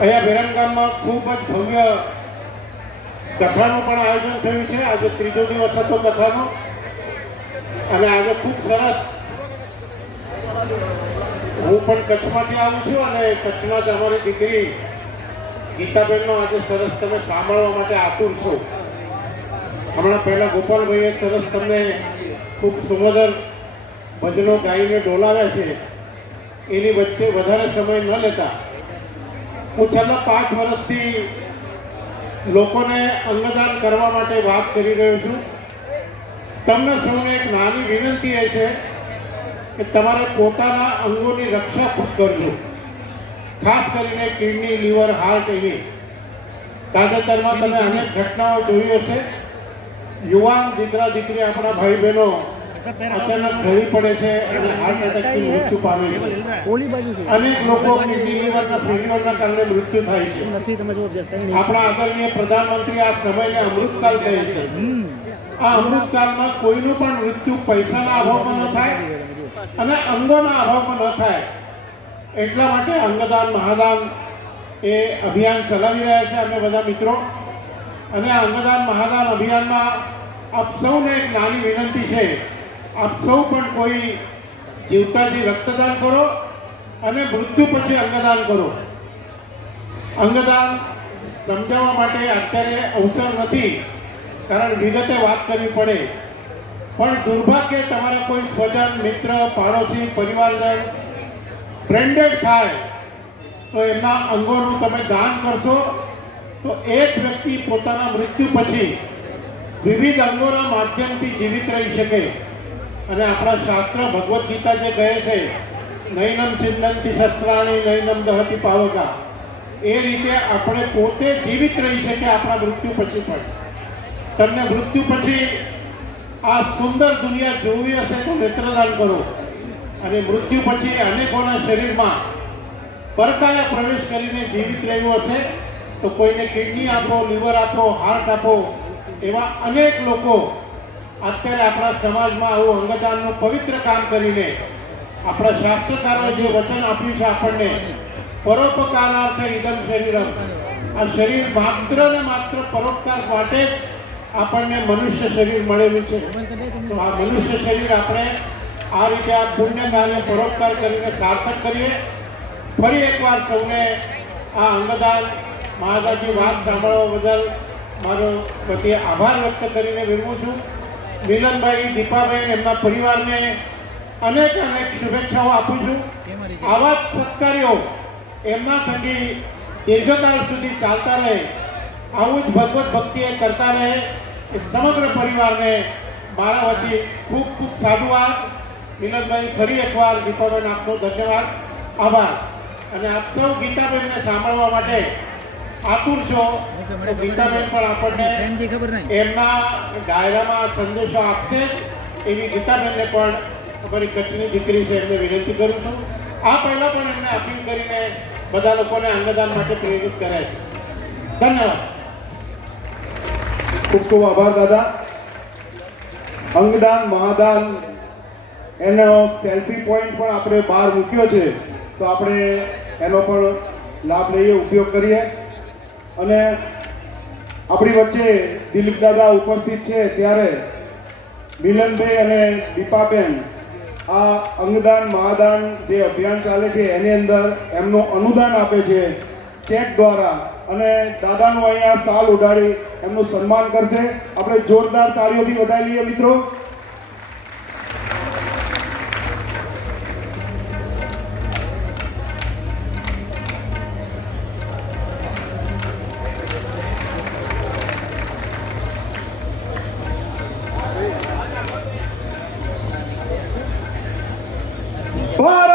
અહીંયા વિરમગામમાં ખૂબ જ ભવ્ય કથાનું પણ આયોજન થયું છે. આજે ત્રીજો દિવસ હતો કથાનો. અને આજે ખૂબ સરસ હું પણ કચ્છમાંથી આવું છું અને કચ્છમાં જ અમારી દીકરી ગીતાબેનનો આજે સરસ તમે સાંભળવા માટે આતુર છો. હમણાં પહેલાં ગોપાલભાઈએ સરસ તમને ખૂબ સુમધર ભજનો ગાઈને ડોલાવ્યા છે. એની વચ્ચે વધારે સમય ન લેતા. હું છેલ્લા પાંચ વર્ષથી લોકોને અંગદાન કરવા માટે વાત કરી રહ્યો છું. તમને સૌને એક નાની વિનંતી એ છે કે તમારે પોતાના અંગોની રક્ષા ખૂબ કરજો. ખાસ કરીને કિડની લીવર હાર્ટ એની. તાજેતરમાં તમે અનેક ઘટનાઓ જોઈ હશે. યુવાન દીકરા દીકરી આપણા ભાઈ બહેનો અચાનક ઢળી પડે છે અને હાર્ટ એટેકથી મૃત્યુ પામે છે. અનેક લોકો કિડની લીવરના ફેલ્યોરના કારણે મૃત્યુ થાય છે. આપણા આદરણીય પ્રધાનમંત્રી આ સમયને અમૃતકાલ કહે છે. આ અમૃતકાલમાં કોઈનું પણ મૃત્યુ પૈસાના અભાવમાં ન થાય અને અંગોના અભાવમાં ન થાય. એટલા માટે અંગદાન મહાદાન એ અભિયાન ચલાવી રહ્યા છે અમે બધા મિત્રો. અને આ અંગદાન મહાદાન અભિયાનમાં આપ સૌને એક નાની વિનંતી છે. આપ સૌ પણ કોઈ જીવતાજી રક્તદાન કરો અને મૃત્યુ પછી અંગદાન કરો. અંગદાન સમજાવવા માટે અત્યારે અવસર નથી, કારણ વિગતે વાત કરવી પડે. પણ દુર્ભાગ્ય તમારા કોઈ સ્વજન, મિત્ર, પાડોશી, પરિવારજન બ્રેન્ડેડ થાય, તો એમના અંગોનું તમે દાન કરશો, તો એક વ્યક્તિ પોતાના મૃત્યુ પછી વિવિધ અંગોના માધ્યમથી જીવિત રહી શકે. અને આપણા શાસ્ત્ર ભગવદ્ ગીતા જે કહે છે, નૈનમ ચિંદંતી શસ્ત્રાણી, નૈનમ દહતી પાવકા એ રીતે આપણે પોતે જીવિત રહી શકીએ આપણા મૃત્યુ પછી પણ. તમને મૃત્યુ પછી આ સુંદર દુનિયા જોવી હશે તો નેત્રદાન કરો. અને મૃત્યુ પછી અનેકોના શરીરમાં પરકાયા પ્રવેશ કરીને જીવિત રહ્યું હશે તો કોઈને કિડની આપો, લીવર આપો, હાર્ટ આપો, એવા અનેક લોકો અત્યારે આપણા સમાજમાં આવું અંગદાનનું પવિત્ર કામ કરીને આપણા શાસ્ત્રકારોએ જે વચન આપ્યું છે આપણને, પરોપકારાર્થે ઇદમ શરીરમ. આ શરીર માત્ર ને માત્ર પરોપકાર માટે જ આપણને મનુષ્ય શરીર મળેલું છે. તો આ મનુષ્ય શરીર આપણે આ રીતે આ પુણ્ય કાર્ય પરોપકાર કરીને સાર્થક કરીએ. ફરી એકવાર સૌને આ અંગદાન મહાદાનની વાત સાંભળવા બદલ મારો પ્રત્યે આભાર વ્યક્ત કરીને વિરમું છું. મિલનભાઈ દીપાભાઈ એમના પરિવારને અનેક અનેક શુભેચ્છાઓ આપું છું. આવા જ સત્કાર્યો એમના થકી દીર્ઘકાળ સુધી ચાલતા રહે. આવું જ ભગવત ભક્તિ એ કરતા રહે એ સમગ્ર પરિવારને મારા વતી ખૂબ ખૂબ સાધુવાદ. મિલનભાઈ ફરી એકવાર દીપાબેન આપનો ધન્યવાદ. આભાર. અને આપ સૌ ગીતાબેનને સાંભળવા માટે આતુર છો. તો ગીતાબેન પણ આપણને એમના ડાયરામાં સંદેશો આપશે જ. એવી ગીતાબેનને પણ અમારી કચ્છની દીકરી છે એમને વિનંતી કરું છું. આ પહેલાં પણ એમને અપીલ કરીને બધા લોકોને અંગદાન માટે પ્રેરિત કર્યા છે. ધન્યવાદ. ખૂબ ખૂબ આભાર દાદા. અંગદાન મહાદાન એનો સેલ્ફી પોઈન્ટ પણ આપણે બહાર મૂક્યો છે. તો આપણે એનો પણ લાભ લઈએ ઉપયોગ કરીએ. અને આપણી વચ્ચે દિલીપ દાદા ઉપસ્થિત છે ત્યારે મિલનભાઈ અને દીપાબેન આ અંગદાન, મહાદાન જે અભિયાન ચાલે છે, એની અંદર એમનું અનુદાન આપે છે, ચેક દ્વારા. અને દાદાનું અહીંયા સાલ ઉડાડી એમનું સન્માન કરશે. આપણે જોરદાર તાળીઓથી વધારી લઈએ મિત્રો. What?